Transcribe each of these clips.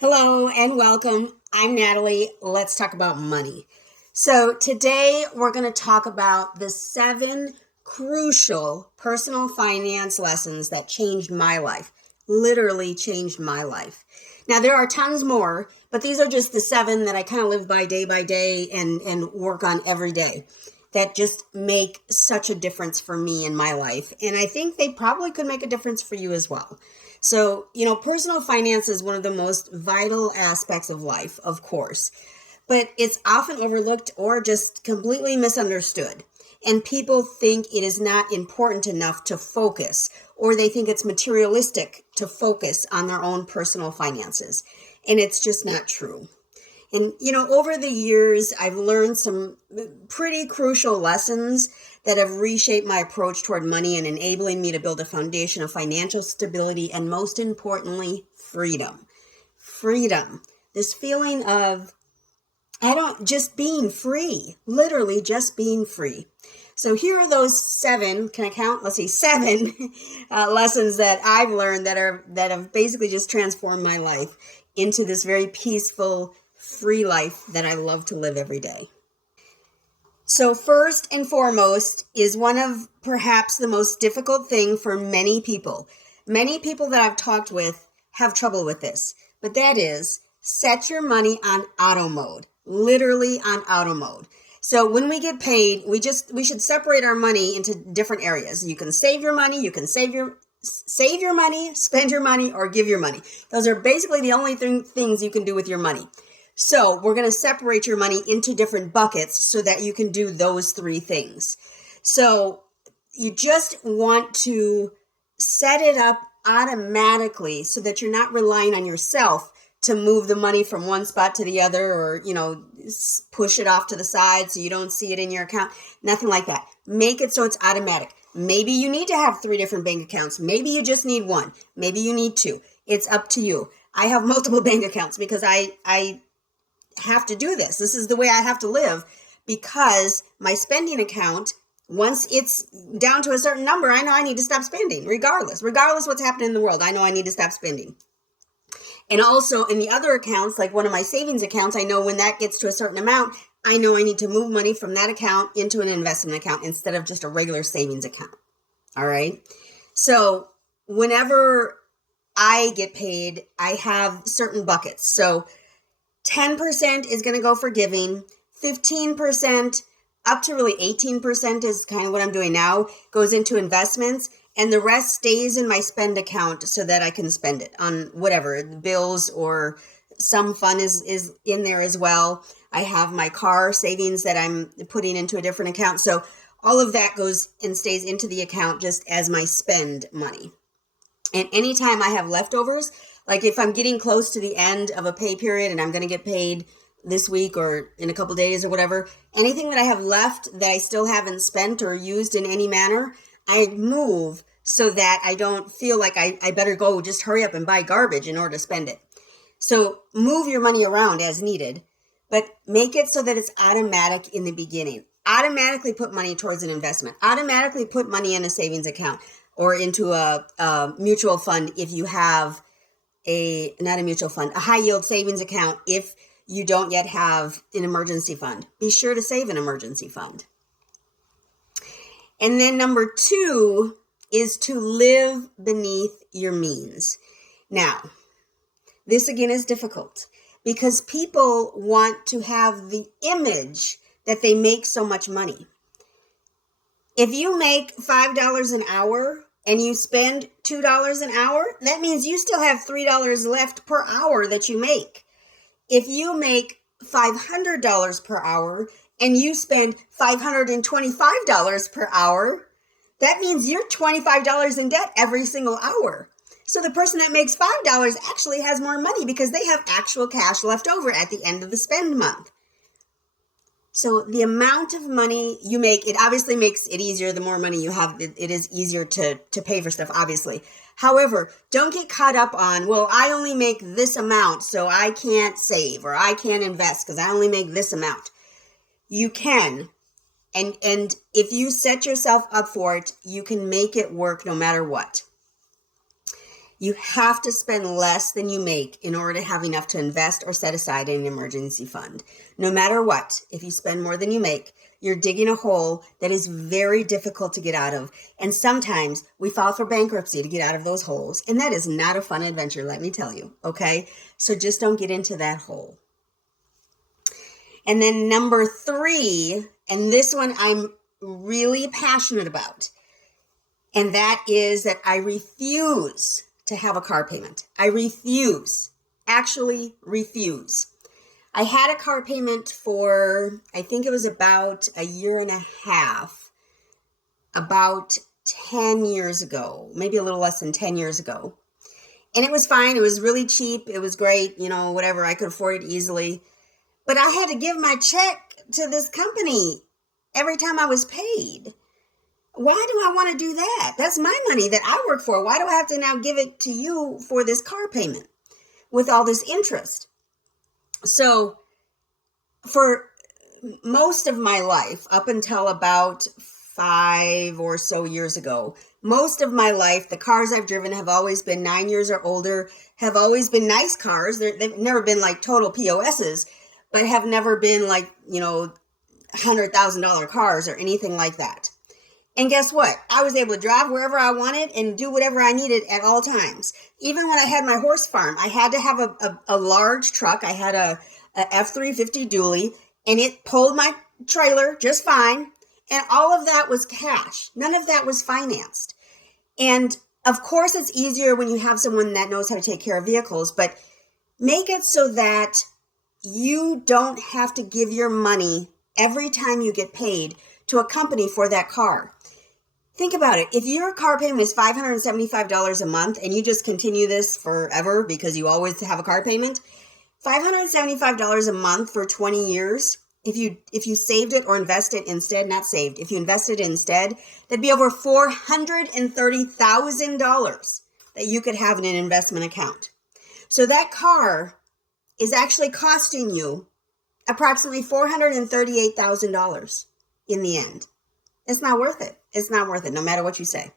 Hello and welcome. I'm Natalie. Let's talk about money. So, today we're going to talk about the 7 crucial personal finance lessons that changed my life. Literally changed my life. Now, there are tons more, but these are just the 7 that I kind of live by day and work on every day that just make such a difference for me in my life. And I think they probably could make a difference for you as well. So, personal finance is one of the most vital aspects of life, of course, but it's often overlooked or just completely misunderstood. And people think it is not important enough to focus, or they think it's materialistic to focus on their own personal finances. And it's just not true. And, over the years, I've learned some pretty crucial lessons that have reshaped my approach toward money and enabling me to build a foundation of financial stability and, most importantly, freedom. Freedom. This feeling of, just being free, literally just being free. So here are those 7, can I count? Let's see, 7 lessons that I've learned that have basically just transformed my life into this very peaceful, free life that I love to live every day. So first and foremost is one of perhaps the most difficult thing for many people. Many people that I've talked with have trouble with this, but that is set your money on auto mode, literally on auto mode. So when we get paid, we should separate our money into different areas. You can save your money, you can save your money, spend your money, or give your money. Those are basically the only things you can do with your money. So we're going to separate your money into different buckets so that you can do those 3 things. So you just want to set it up automatically so that you're not relying on yourself to move the money from one spot to the other, or, push it off to the side so you don't see it in your account. Nothing like that. Make it so it's automatic. Maybe you need to have 3 different bank accounts. Maybe you just need 1. Maybe you need 2. It's up to you. I have multiple bank accounts because I have to do this. This is the way I have to live, because my spending account, once it's down to a certain number, I know I need to stop spending regardless what's happening in the world. I know I need to stop spending. And also in the other accounts, like one of my savings accounts, I know when that gets to a certain amount, I know I need to move money from that account into an investment account instead of just a regular savings account. All right. So whenever I get paid, I have certain buckets. So 10% is going to go for giving, 15% up to really 18% is kind of what I'm doing now, goes into investments, and the rest stays in my spend account so that I can spend it on whatever, bills, or some fun is in there as well. I have my car savings that I'm putting into a different account. So all of that goes and stays into the account just as my spend money. And anytime I have leftovers, like if I'm getting close to the end of a pay period and I'm going to get paid this week or in a couple days or whatever, anything that I have left that I still haven't spent or used in any manner, I move so that I don't feel like I better go just hurry up and buy garbage in order to spend it. So move your money around as needed, but make it so that it's automatic in the beginning. Automatically put money towards an investment. Automatically put money in a savings account or into a mutual fund if you have not a mutual fund, a high yield savings account if you don't yet have an emergency fund. Be sure to save an emergency fund. And then number 2 is to live beneath your means. Now, this again is difficult because people want to have the image that they make so much money. If you make $5 an hour and you spend $2 an hour, that means you still have $3 left per hour that you make. If you make $500 per hour and you spend $525 per hour, that means you're $25 in debt every single hour. So the person that makes $5 actually has more money because they have actual cash left over at the end of the spend month. So the amount of money you make, it obviously makes it easier. The more money you have, it is easier to pay for stuff, obviously. However, don't get caught up on, well, I only make this amount, so I can't save or I can't invest because I only make this amount. You can. And if you set yourself up for it, you can make it work no matter what. You have to spend less than you make in order to have enough to invest or set aside in an emergency fund. No matter what, if you spend more than you make, you're digging a hole that is very difficult to get out of. And sometimes we file for bankruptcy to get out of those holes. And that is not a fun adventure, let me tell you. Okay? So just don't get into that hole. And then number 3, and this one I'm really passionate about, and that is that I refuse to have a car payment. I refuse, actually refuse. I had a car payment for, I think it was about a year and a half, about 10 years ago, maybe a little less than 10 years ago. And it was fine. It was really cheap. It was great. Whatever. I could afford it easily. But I had to give my check to this company every time I was paid. Why do I want to do that? That's my money that I work for. Why do I have to now give it to you for this car payment with all this interest? So for most of my life, up until about 5 or so years ago, most of my life, the cars I've driven have always been 9 years or older, have always been nice cars. They've never been like total POSs, but have never been like, $100,000 cars or anything like that. And guess what? I was able to drive wherever I wanted and do whatever I needed at all times. Even when I had my horse farm, I had to have a large truck. I had a F-350 dually, and it pulled my trailer just fine. And all of that was cash. None of that was financed. And of course, it's easier when you have someone that knows how to take care of vehicles, but make it so that you don't have to give your money every time you get paid to a company for that car. Think about it. If your car payment is $575 a month and you just continue this forever because you always have a car payment, $575 a month for 20 years, if you saved it or invested instead, not saved, if you invested instead, that'd be over $430,000 that you could have in an investment account. So that car is actually costing you approximately $438,000 in the end. It's not worth it. It's not worth it, no matter what you say.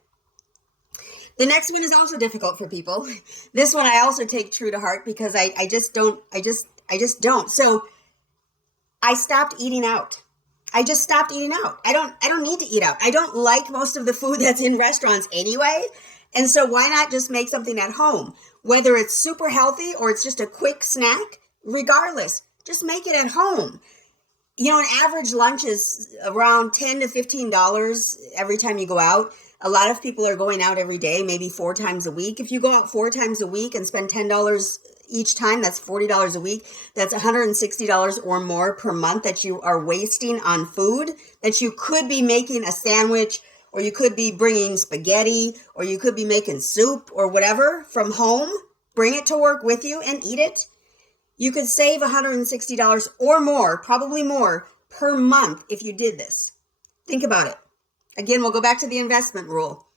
The next one is also difficult for people. This one I also take true to heart because I just don't. So I stopped eating out. I just stopped eating out. I don't need to eat out. I don't like most of the food that's in restaurants anyway. And so why not just make something at home? Whether it's super healthy or it's just a quick snack, regardless, just make it at home. An average lunch is around $10 to $15 every time you go out. A lot of people are going out every day, maybe 4 times a week. If you go out 4 times a week and spend $10 each time, that's $40 a week. That's $160 or more per month that you are wasting on food, that you could be making a sandwich, or you could be bringing spaghetti, or you could be making soup or whatever from home. Bring it to work with you and eat it. You could save $160 or more, probably more, per month if you did this. Think about it. Again, we'll go back to the investment rule.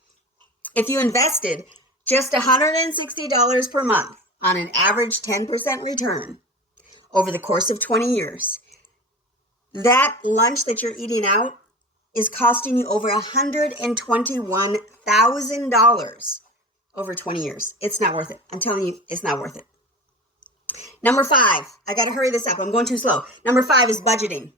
If you invested just $160 per month on an average 10% return over the course of 20 years, that lunch that you're eating out is costing you over $121,000 over 20 years. It's not worth it. I'm telling you, it's not worth it. Number 5, I got to hurry this up. I'm going too slow. Number 5 is budgeting.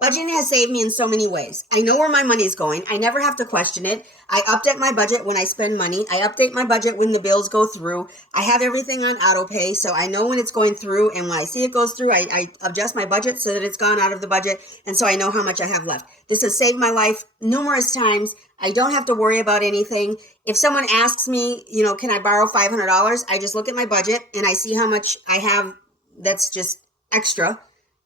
Budgeting has saved me in so many ways. I know where my money is going. I never have to question it. I update my budget when I spend money. I update my budget when the bills go through. I have everything on auto pay, so I know when it's going through, and when I see it goes through, I adjust my budget so that it's gone out of the budget, and so I know how much I have left. This has saved my life numerous times. I don't have to worry about anything. If someone asks me, can I borrow $500? I just look at my budget and I see how much I have that's just extra.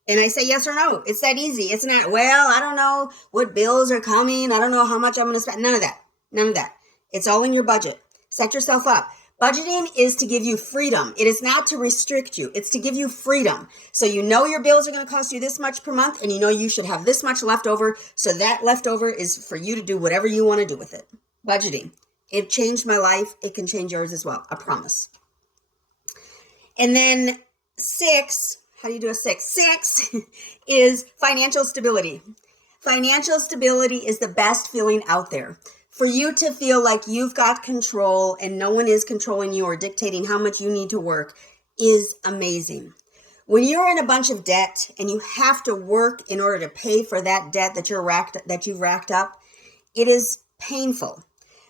And I say yes or no. It's that easy. It's not, I don't know what bills are coming. I don't know how much I'm going to spend. None of that. None of that. It's all in your budget. Set yourself up. Budgeting is to give you freedom. It is not to restrict you. It's to give you freedom. So you know your bills are going to cost you this much per month, and you know you should have this much left over. So that leftover is for you to do whatever you want to do with it. Budgeting. It changed my life. It can change yours as well. I promise. And then 6... How do you do a 6? 6 is financial stability. Financial stability is the best feeling out there. for you to feel like you've got control and no one is controlling you or dictating how much you need to work is amazing. When you're in a bunch of debt and you have to work in order to pay for that debt that you've racked up, it is painful.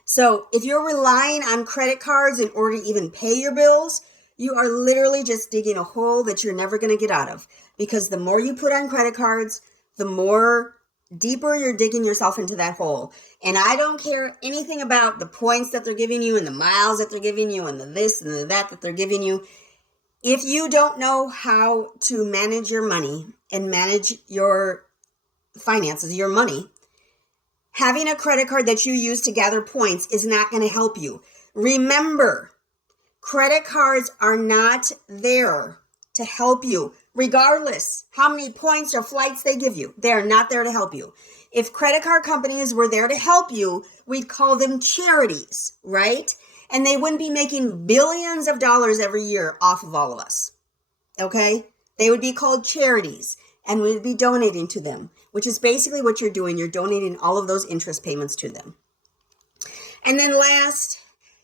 So if you're relying on credit cards in order to even pay your bills, you are literally just digging a hole that you're never going to get out of, because the more you put on credit cards, the more deeper you're digging yourself into that hole. And I don't care anything about the points that they're giving you and the miles that they're giving you and the this and the that they're giving you. If you don't know how to manage your money and manage your finances, your money, having a credit card that you use to gather points is not going to help you. Remember, credit cards are not there to help you, regardless how many points or flights they give you. They are not there to help you. If credit card companies were there to help you, we'd call them charities, right? And they wouldn't be making billions of dollars every year off of all of us, okay? They would be called charities, and we'd be donating to them, which is basically what you're doing. You're donating all of those interest payments to them. And then last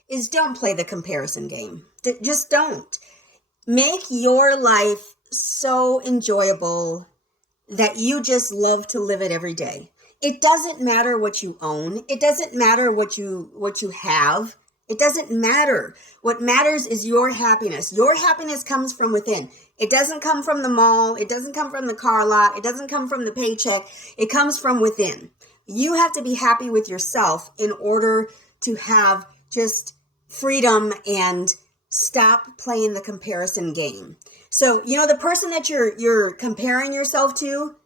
is, don't play the comparison game. Just don't. Make your life so enjoyable that you just love to live it every day. It doesn't matter what you own. It doesn't matter what you have. It doesn't matter. What matters is your happiness. Your happiness comes from within. It doesn't come from the mall. It doesn't come from the car lot. It doesn't come from the paycheck. It comes from within. You have to be happy with yourself in order to have just freedom and stop playing the comparison game. So, the person that you're comparing yourself to,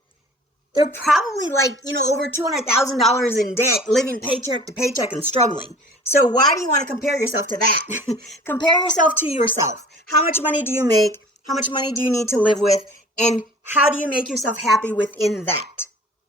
they're probably over $200,000 in debt, living paycheck to paycheck and struggling. So why do you want to compare yourself to that? Compare yourself to yourself. How much money do you make? How much money do you need to live with? And how do you make yourself happy within that?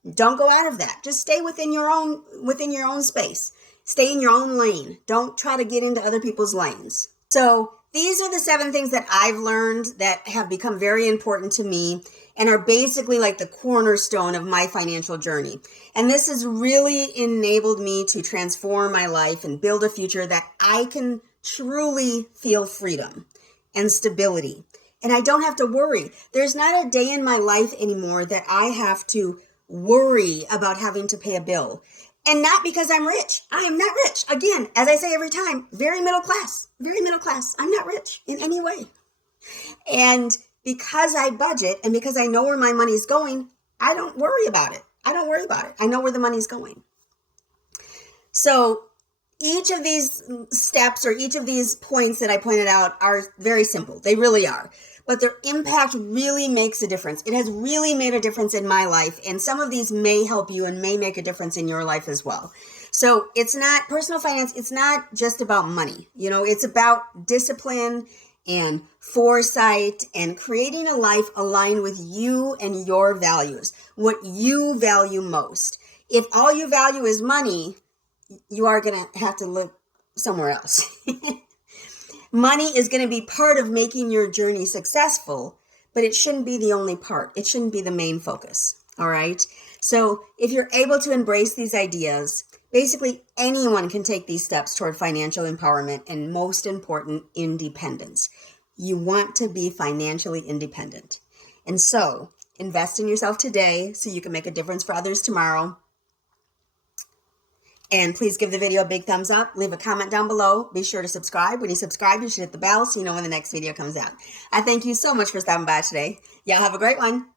Don't go out of that. Just stay within your own space. Stay in your own lane. Don't try to get into other people's lanes. So these are the 7 things that I've learned that have become very important to me and are basically like the cornerstone of my financial journey. And this has really enabled me to transform my life and build a future that I can truly feel freedom and stability. And I don't have to worry. There's not a day in my life anymore that I have to worry about having to pay a bill. And not because I'm rich. I am not rich. Again, as I say every time, very middle class. Very middle class. I'm not rich in any way. And because I budget and because I know where my money's going, I don't worry about it. I know where the money's going. So each of these steps or each of these points that I pointed out are very simple. They really are. But their impact really makes a difference. It has really made a difference in my life. And some of these may help you and may make a difference in your life as well. So it's not personal finance. It's not just about money. It's about discipline and foresight and creating a life aligned with you and your values, what you value most. If all you value is money, you are going to have to live somewhere else. Money is going to be part of making your journey successful, but it shouldn't be the only part. It shouldn't be the main focus. All right. So if you're able to embrace these ideas, basically anyone can take these steps toward financial empowerment and, most important, independence. You want to be financially independent. And so invest in yourself today so you can make a difference for others tomorrow. And please give the video a big thumbs up. Leave a comment down below. Be sure to subscribe. When you subscribe, you should hit the bell so you know when the next video comes out. I thank you so much for stopping by today. Y'all have a great one.